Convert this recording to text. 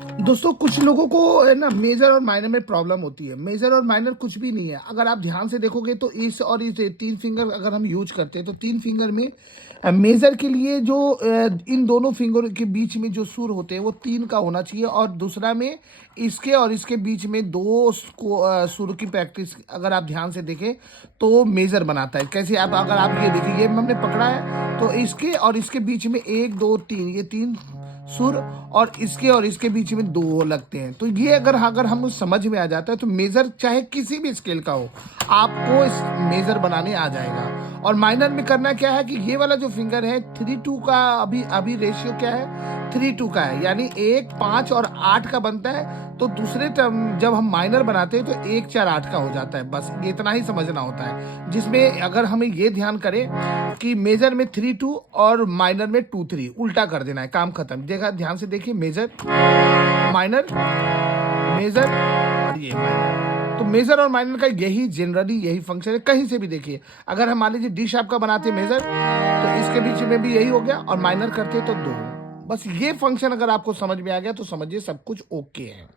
दोस्तों कुछ लोगों को है ना मेजर और माइनर में प्रॉब्लम होती है। मेजर और माइनर कुछ भी नहीं है। अगर आप ध्यान से देखोगे तो इस और इस तीन फिंगर अगर हम यूज करते हैं तो तीन फिंगर में मेजर के लिए जो इन दोनों फिंगर के बीच में जो सुर होते हैं वो तीन का होना चाहिए, और दूसरा में इसके और इसके बीच में दो सुर की प्रैक्टिस अगर आप ध्यान से देखें तो मेजर बनाता है। कैसे आप अगर आप ये देखिए, ये हमने पकड़ा है तो इसके और इसके बीच में एक दो तीन, ये तीन सुर और इसके बीच में दो लगते हैं। तो ये अगर अगर हम समझ में आ जाता है तो मेजर चाहे किसी भी स्केल का हो आपको इस मेजर बनाने आ जाएगा। और माइनर में करना क्या है कि ये वाला जो फिंगर है 3-2 का अभी अभी रेशियो क्या है, 3-2 का है, यानी 1 5 और 8 का बनता है। तो दूसरे टर्म जब हम माइनर बनाते हैं तो 1 4 8 का हो जाता है। बस ये इतना ही समझना होता है, जिसमें अगर हमें ये ध्यान करें कि मेजर में 3-2 और माइनर में 2-3 उल्टा कर देना है, काम खत्म। देखा, ध्यान से देखिए, मेजर माइनर, मेजर और ये माइनर। तो मेजर और माइनर का यही जनरली यही फंक्शन है। कहीं से भी देखिए, अगर हम मान लीजिए डी शार्प का बनाते मेजर तो इसके बीच में भी यही हो गया, और माइनर करते तो दो। बस ये फंक्शन अगर आपको समझ में आ गया तो समझिए सब कुछ ओके है।